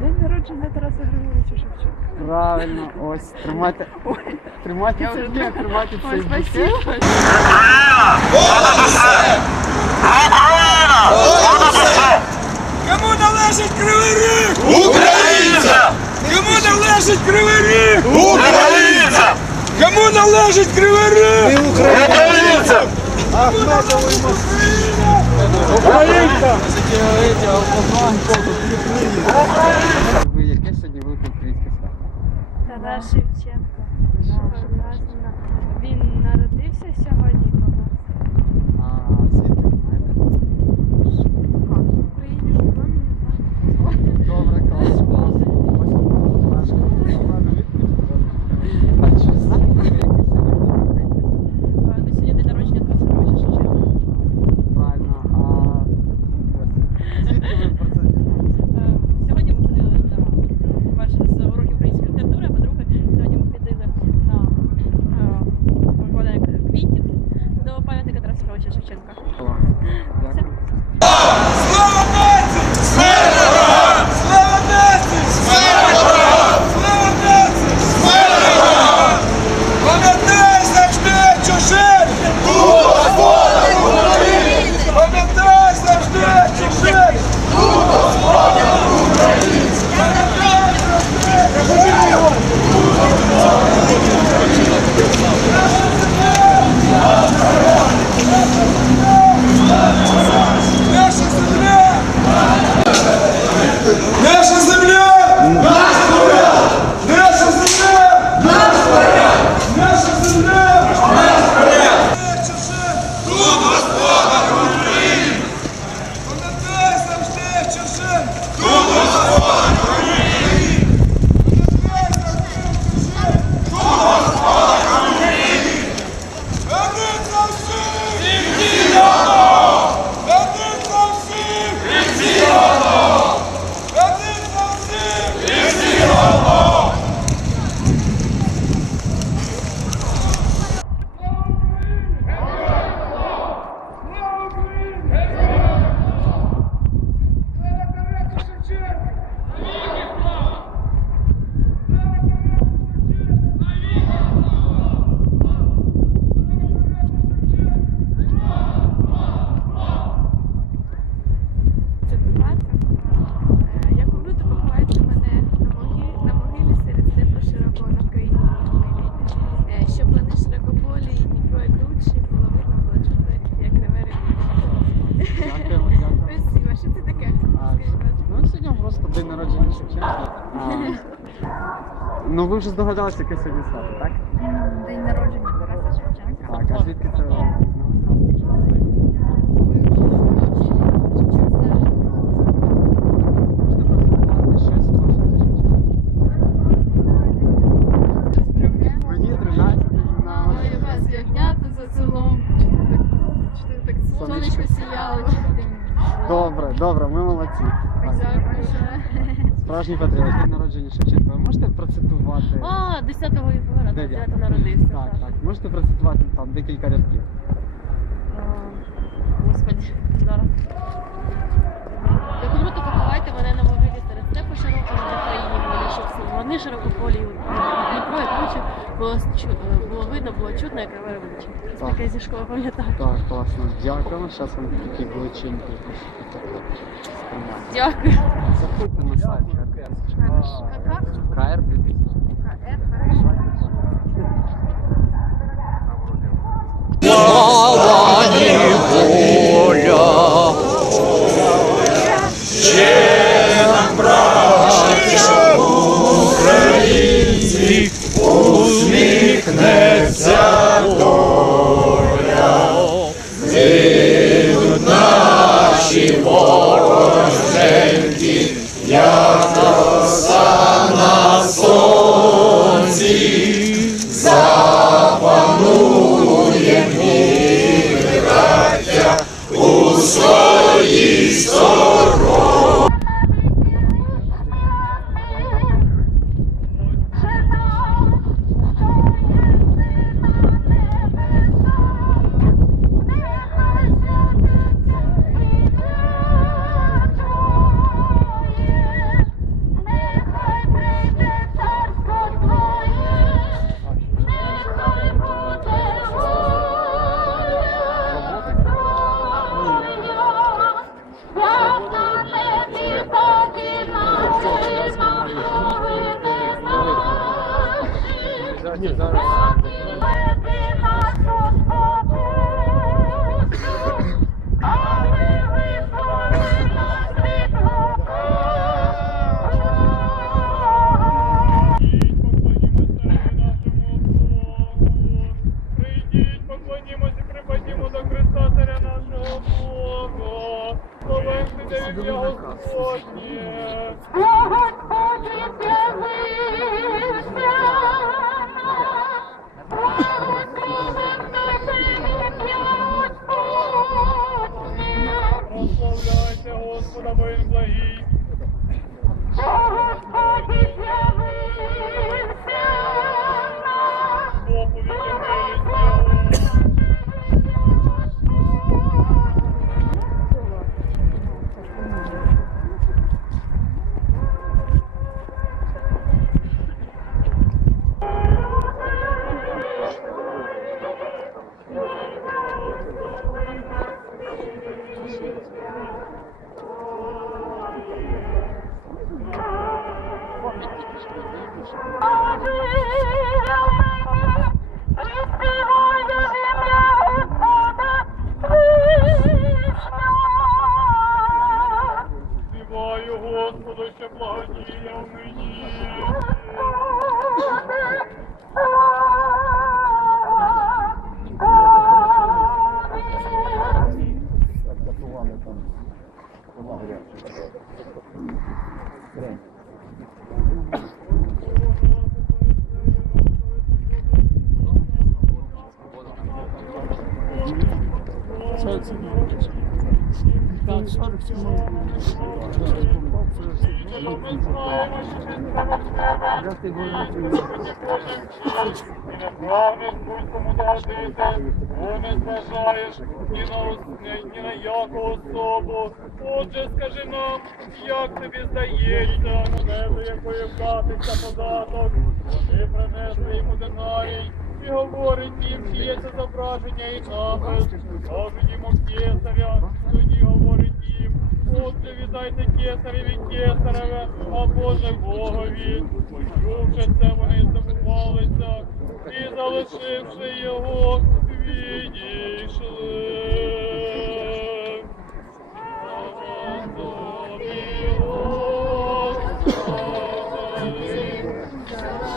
День народження Тараса Григоровича Шевченка. Правильно, ось тримайте. Тримайте це ні, тримайте цей букет. спасибо. Кому належить Кривий Ріг? Українцям! Кому належить Кривий Ріг? Українцям! Кому належить Кривий Ріг? Українцям! Ви яке сьогодні українське свято? Тарас Шевченко. Він народився сьогодні. помер. А звідки ви знаєте? В Україні живемо, не знаю. Добре, клас. Ось наш правильно відповідь. А чи знаєте ви, яке сьогодні українське свято? До сьогодні день народження Тараса Григоровича Шевченка. Правильно, а ось. Звідки ви про це дізналися? Сьогодні ми ходили на по-перше, з уроків української літератури, а по-друге, сьогодні ми ходили на е, покладання квітів до пам'ятника Шевченка. Дякую. Слава нації! Слава ворогам! Слава нації! Слава ворогам! Слава нації! Слава ворогам! Пам'ятай завжди чужих! Тут Господа України! Пам'ятай завжди чужих! Тут Господа України! Пам'ятай завжди чужих! Наша земля! Наша земля! Наш поряд! Наша земля! Наш поряд! Наша земля! Наш поряд! Тут Господа України! Пам'ятай завжди чужим! Тут Господа України! Пам'ятай завжди чужим! Тут Господа України! Один за всіх! І всі Один за всіх! І всі Один за всіх! І всі Слава Україні! Слава Тарасу Шевченку! Слава Тарасу Шевченку! Це праця. Е, Як умру, то поховайте мене на могилі, на могилі серед степу широко на Вкраїні милі. Е, Що плани широкополі, Дніпро і кручі, було видно, було чути, як реве Дякуємо, дякуємо. Спасибо. Що це таке? А, Скажіть, будь ласка. ну, сьогодні просто день народження Шевченка. А, ну ви вже здогадалися, яке сьогодні свято, так? День народження Тараса Шевченка. Так, а звідки це дізналися? Просто сказати, що слухаєте Шевченка? Мені 13 на так сонечко сіяло, чи ти Добре, добре, ми молодці. Так, Дякую. Справжній патріот. День народження Шевченка. Ви можете процитувати? А, 10-го февраля, Де де я? ти народився. Так, так. Можете процитувати там декілька рядків. А, Господи, зараз. Як умру, то поховайте мене на могилі серед степу широкого на країні волі, щоб вони широкополі Дніпро і круче було, е, було видно, було чутно, як реве ревучі. Таке зі школи пам'ятаю. Так, класно. Дякуємо. Зараз вам такі величинки. Дякую. Сайт. Хорошо. Как? КР 2000. КР, хорошо. Як роса Rasul Amor Ibrahim. Ми знаємо, що ти Прагнеш будь-кому догодити, бо не зважаєш ні на, ні, на яку особу. Отже, скажи нам, як тобі здається, монету якої вкатиться податок. Вони принесли йому динарій, і говорить їм, чи є це зображення і напис. Кажуть йому кесаря, тоді говорить їм, отже, віддайте кесареві кесареве, а Боже Богові. Почувши це, вони здивувалися, і залишивши його, відійшли. Слава тобі, Господи.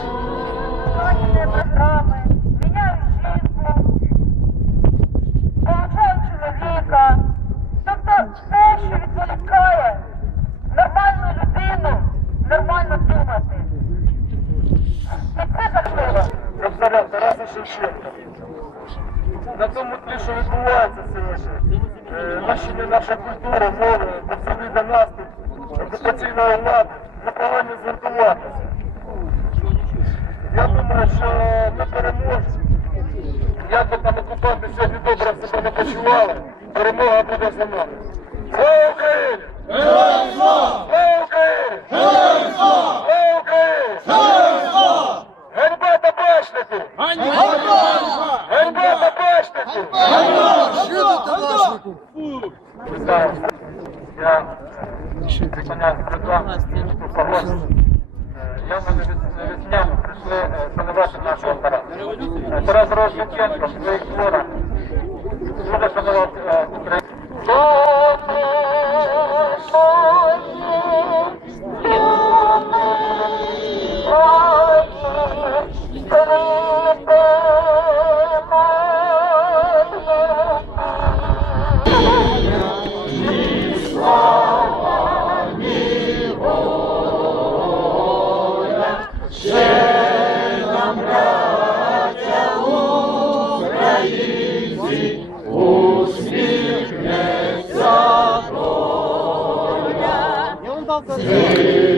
Сьогодні програми нищення наша культура, мови, консоліда наступ, окупаційної влади, ми повинні згуртуватися. Я думаю, що ми переможемо. Як би там окупанти сьогодні добре себе не почували, перемога буде за нами. Слава Україні! Слава! Слава Україні! Слава! Слава Україні! Слава